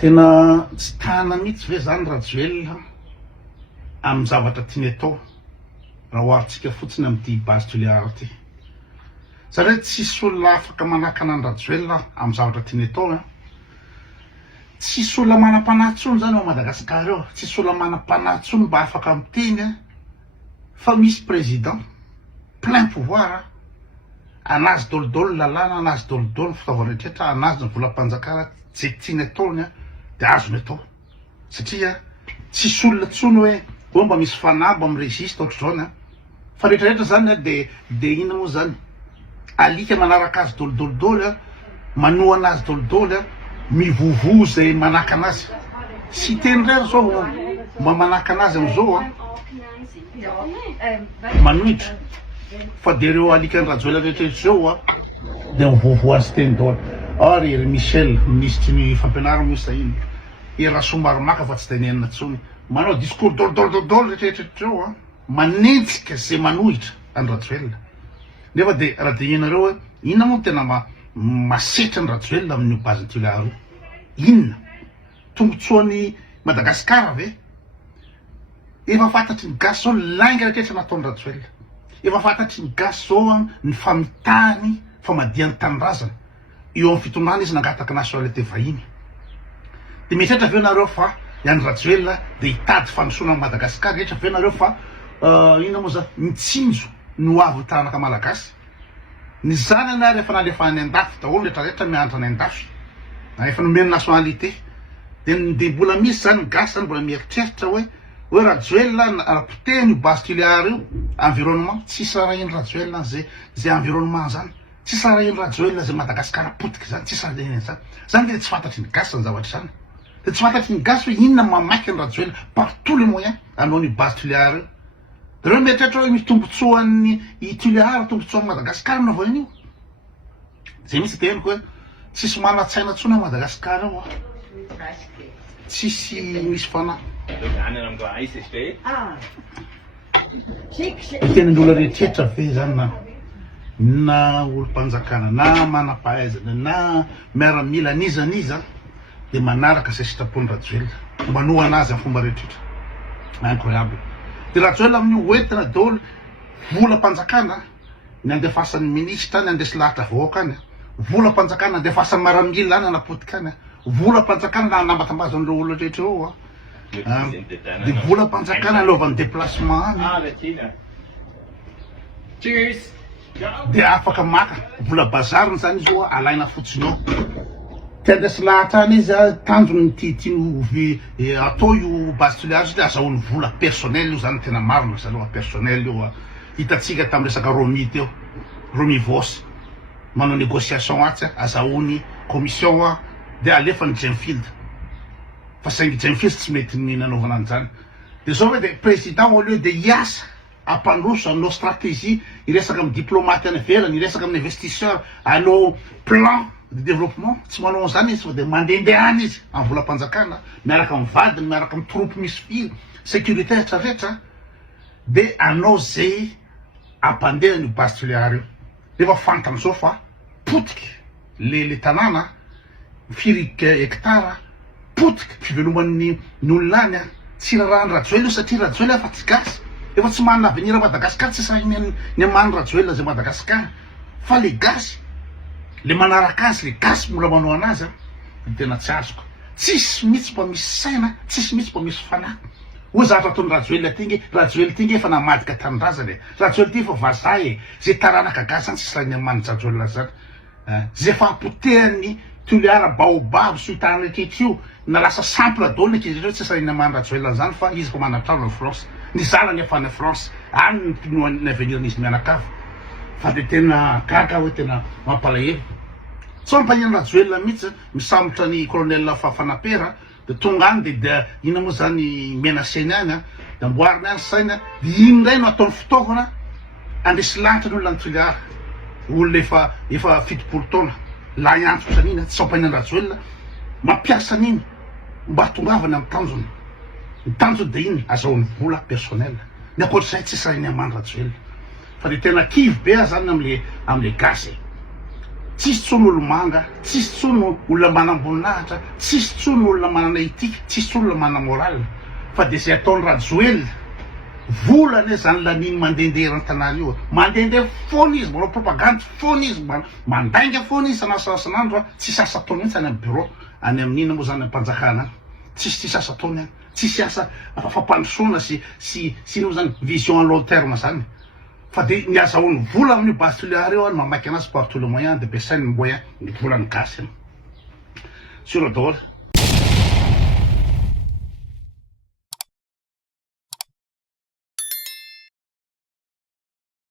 tena tsy tana mihitsy ve zany Rajoelina amin'ny zavatra tiany atao raha oharitsika fotsiny amin'ny base Toliara ty. Satria tsisy olona afaka manakana an'i Rajoelina amin'ny zavatra tiany atao. Tsisy olona manam-panahy intsony zany ao Madagasikara eo. Tsisy olona manam-panahy intsony mba afaka miteny fa misy président plein pouvoir anazy dolodolo ny lalàna, anazy dolodolo ny fitaovana rehetra, anazy ny volam-panjakana, zay tiany ataony dia azony atao. Satria tsisy olona intsony hoe mba misy fanahy mba miresiste ohatr'izao fa rehetrarehetra zany dia ina moa zany alika manaraka azy dolodolo manoa anazy dolodolo mivovo zay manaka anazy. Sy teny rera zao mba manaka anazy am'izao manohitra fa dia ireo alikan'ny Rajoelina rehetrarehetra zao dia mivovo azy teny daholo. Ry Michel ministry ny fampianarana moa sahiny raha somary maka fa tsy tenenina intsony manao discours dolodolo rehetrarehetra zao manenjika zay manohitra an'i Rajoelina. Nefa dia raha dinareo hoe inona moa tena masetra ny Rajoelina amin'ny base Toliara io? Inona tombotsoan'ny Madagasikara ve? Efa fantatry ny gasy zao lainga rehetrarehetra nataon'ny Rajoelina. Efa fantatry ny gasy zao ny famitahany famadian'ny tanindrazana eo amin'ny fitondrana izy nangataka nationalité vahiny. Dia mieritreritra aveo nareo fa ian'ny Rajoelina dia hitady fanosoana amin'ny Madagasikara. Rehetra aveo nareo fa inona moa zany mitsinjo no avy taranaka malagasy. Ny zanany ary efa nalefahany an-dafy daholo rehetrarehetra mianatra any an-dafy efa nomeny nationalité. Dia mbola misy zany gasy zany mbola mieritreritra hoe Rajoelina ara-potehiny io base Toliara io environnement tsisy raha iny Rajoelina zay environnement zany, tsisy raha iny Rajoelina zay Madagasikara potika zany, tsisy raha iny zany. Zany dia tsy fantatry ny gasy ny zavatra zany. Dia tsy fantatry ny gasy hoe inona mamaiky ny Rajoelina par tous les moyens hanao ny base Toliara io. Reo mieritreritra hoe misy tombotsoan'ny Toliara, tombotsoan'ny Madagasikara na voany io. Zay misy teniko hoe tsisy mana-tsaina intsony a Madagasikara io tsisy misy fanahy. Tenan'olona rehetrarehetra ve zany na olo-mpanjakana na manam-pahaizana na miaramila an'izaniza dia manaraka izay sitrapon'ny Rajoelina manoa anazy amin'ny fomba rehetrarehetra. Incroyable. Dia Rajoelina amin'io hoentina daholo volam-panjakana ny andefasan'ny ministra ny andesy lahatra vahoaka any, volam-panjakana andefasan'ny miaramila any anapotika any, volam-panjakana na anambatambaza an'ireo olona rehetra eo dia volam-panjakana anaovan'ny déplacement any. Dia afaka maka vola bazariny zany izy io alaina fotsiny ao. Tiandesy lahatra any izy tanjony tiany atao io base Toliara dia azahoany vola personnel io zany tena marina zaloha personnel io. Hitatsika tamin'ny resaka Romy teo, Romy Vos manao négociation atsy azahoany commission dia alefany Jemfield. Fa saingy Jemfield tsy mety ny nanaovana an'izany. Dia zao hoe dia président au lieu de hiasa ampandroso anao stratégie iresaka amin'ny diplomate any ivelany, iresaka amin'ny investisseur, anao plan de développement, tsy manao an'izany izy fa dia mandehandeha any izy amin'ny volam-panjakana miaraka amin'ny vadiny, miaraka amin'ny troupe misy fily sécurité rehetrarehetra dia anao zay ampandeha ny base Toliara io. Dia efa fantany zao fa potika le tanàna firy hectare potika fiveloman'ny olona any tsy rahan'ny Rajoelina satria Rajoelina efa tsy gasy, efa tsy manana avenir a Madagasikara, tsy sahiny ny amany Rajoelina zay Madagasikara fa le gasy le manaraka azy, le gasy mbola manao anazy tena tsy azoko. Tsisy mihitsy mba misy saina, tsisy mihitsy mba misy fanahy hoe zavatra ataon'ny Rajoelina tingy, Rajoelina tingy efa namadika tanindrazana, Rajoelina ty efa vazaha zay taranaka gasy zany tsisy raha ny amany Rajoelina zany. Zay fampotehany Toliara baobab sy tanana rehetrarehetra io na lasa sample daholo izy rehetra tsy raha ny amany Rajoelina zany fa izy ko manatrano ny France, ny zanany efa any France any ny avenirin'izy mianakavy. Fa dia tena gaga hoe tena mampalahelo. Tsy mampahiany Rajoelina mihitsy misambotra ny colonel Fafanapera dia tonga any dia ina moa zany menaceny any dia amboariny any saina dia indray no ataony fitaovana andesy lanitra ny olona ny Toliara. Olona efa fitopolo taona la iantso san'iny tsy mampahiany Rajoelina mampiasa an'iny mba tongavany amin'ny tanjony. Ny tanjony dia iny azahoany vola personnel. Ny ankoatr'izay tsisy raha ny amany Rajoelina fa dia tena kivy be zany amin'le gasy. tsisy tsony olo manga, tsisy tsony olona manam-boninahitra, tsisy tsony olona manana etika, tsisy olona mana moral, fa de zay ataony Rajoelina volana zany laniny mandendeha tanàna io, mandendeha foana izy, manao propagande foana izy, mandainga foana izy sanasanandro, tsisy asa ataony mihitsy any amin'ny bureau, any amin'ina moa zany am-panjakana, tsisy asa ataony any, tsisy asa fampandrosoana sy moa zany vision à long terme zany. Fa de ny azahoany vola amin'ny Bastiliard eo any mamaky anazy par tous les moyens de ampiasainy moyen ny volany gasy. Sur le daholo.